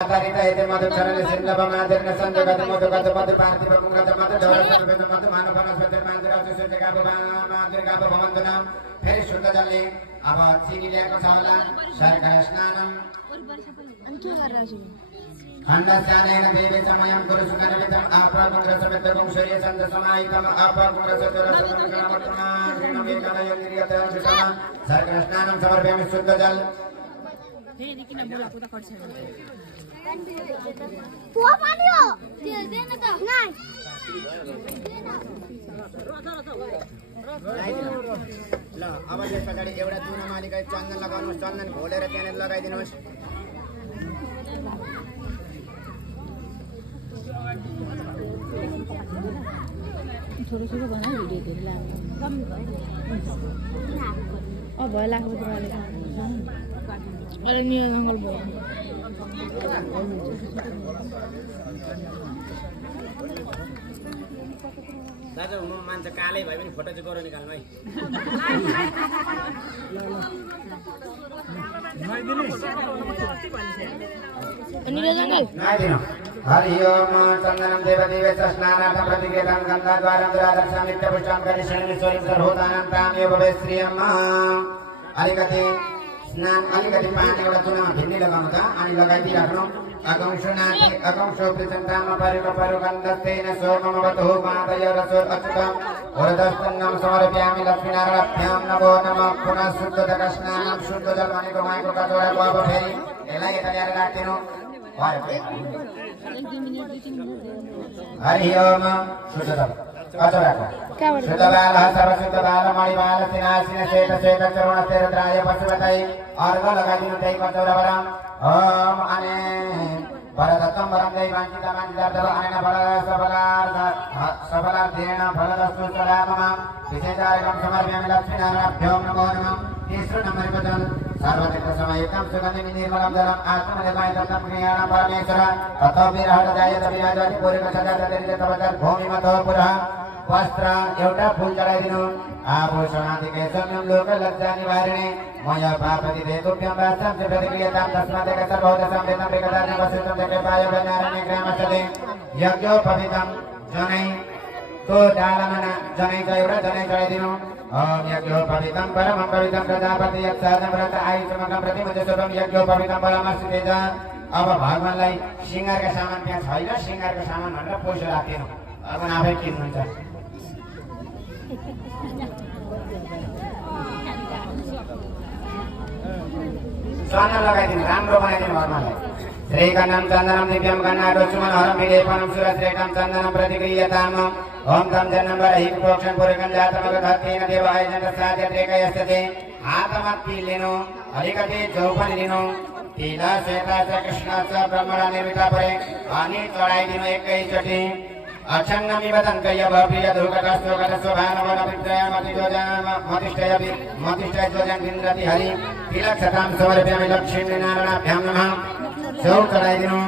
Tarita ite madu charane sindaba madirna sanjagata madu gata madu parti bagungata madu dora sarvena madu manavana svatir mandir asu sujega bhavan mandir gaba bhavantuna फेरि शुद्ध जलले अब चिनी ल्याएको छ होला शर्करा स्नानम खण्डस्यानेन देवे समयं कुरु सुगनवितं आपाकुङ्ग्रसमित्तकुं शरीरचन्द्र समाहितं आपाकुङ्ग्रसतुरसमङ्गलमत्रमा ऋणवेकलयोनिर्यतं सुषमा शर्करा स्नानं समर्पयामि शुद्ध जल पुवा पानी हो देन त नाइ ल अब यस पछाडि एउटा चुना मालिकै चन्दन लगाउनुहोस् चन्दन घोलेर त्यहाँ लगाइदिनुहोस् छोरो छोरो बना भिडियो धेरै लाग्यो अब भयो लाग्यो पुराले अहिले नियो जङ्गल भयो दाजु हुनु मान्छे कालै भए पनि फोटो चाहिँ गरो निकाल्नु है नियो जङ्गल नाइदिनु हरि ओम चन्दनं देवदेवस्य स्नानार्थं प्रतिगृहं गन्धाद्वारं दुरादर्शमित्य पुष्टं करिष्यामि स्वयं सर्वोदानं तामेव भवे श्रियम् अलिकति स्नान अलिकति पानी एउटा चुनामा भिन्नै लगाउनु त अनि लगाइदिराख्नु अगंशुनाथि अगंशो प्रचण्डाम परिगन्धस्तेन सोममवतु मादयरसो अच्युतं वरदस्तन्नं समर्पयामि लक्ष्मीनारायणाभ्यां नमो नमः पुनः शुद्धजल स्नानं शुद्ध जल भनेको माइको कचौडाको अब फेरि यसलाई यता ल्याएर राखिदिनु हरि ओम शुद्ध जल कचौडाको शुद्ध बालः सर्वशुद्ध बाल मणिबाल सिनासिन श्वेत श्वेत चरण स्थिरद्राय पशुपतये अर्घ लगाइदिनु त्यही कचौडाबाट ओम अने वरदत्तं वरं दैवाञ्चिता माञ्चितार्थः अनेन सफलार्थेन फलदस्तु सदा मम विशेषायकं समर्पयामि लक्ष्मीनारायणाभ्यो नमो नमः तीसरो नम्बर वचन सर्वत्र समयुक्तं सुगन्धिं निर्मलं जलम् आत्मनिर्मायितं क्रियाणां परमेश्वर ततो विरहः जायत विराजति पूर्वकसदादरितवचर भूमिमतो पुरः वस्त्र एउटा फूल चढाइदिनु आभूषणादिकै सम्यं लोकलज्जा निवारिणे मया पापति वेदुभ्यं वास्तं च प्रतिक्रियतां तस्मादेक सर्वोदशं वेदं विगतार्न वसुतं देवाय गणारण्य ग्रामसते यज्ञोपवीतं जनै तो डालमना जनै चाहिँ एउटा जनै चढाइदिनु ओम यज्ञोपवीतं परमं पवित्रं प्रजापति यत्साधनं व्रत आयुषमकं प्रतिमुञ्चसुभं यज्ञोपवीतं परमस्तेज अब भगवानलाई सिंगारका सामान त्यहाँ छैन सिंगारका सामान भनेर पैसा राख्दिनु भगवान आफै किन्नुहुन्छ चन्दन लगाइदिनु राम्रो बनाइदिनु भगवानलाई श्रीगन्धं चन्दनं दिव्यं गन्नाटो सुमनहरं विलेपनं सुरश्रेष्ठं चन्दनं प्रतिगृह्यताम् ओम तं जन्मं वरहि प्रोक्षं पुरगं जातमगधत्तेन देवाय जनसाद्यत्रेकयस्ते हातमा तिल लिनु अलिकति चौपनी लिनु तिल श्वेता च कृष्ण च ब्रह्मणा निर्मिता परे अनि चढाइदिनु एकैचोटि अक्षन्नमिवदं कयवप्रिय दुर्गतस्तो गतस्तो भानवनपित्रय मतिष्ठय जोजं विन्द्रति हरि तिलक्षतां समर्पयामि लक्ष्मीनारायणाभ्यां नमः चौ चढाइदिनु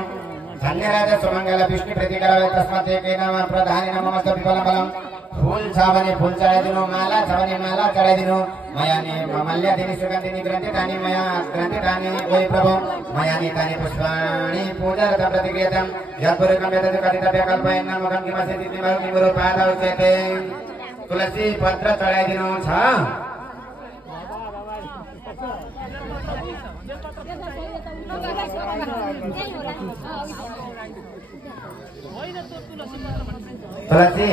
धन्यराज सुमङ्गल विष्णु प्रतिकराय तस्मात् एकेन प्रधानेन ममस्त विफलं फलं फूल छ भने फूल चढाइदिनु माला छ भने माला चढाइदिनु मया नि मल्ल्यादिनी सुगन्धिनी ग्रन्थितानि मया ग्रन्थितानि ओइ प्रभु मया नीतानि पुष्पाणि पूजार्थं प्रतिक्रियतां यत्पुरुषं वेदति कथितव्यकल्पयन् मुखं किमस्ति किमुरुपादौ चेते तुलसी पत्र चढाइदिनु छ तुलसी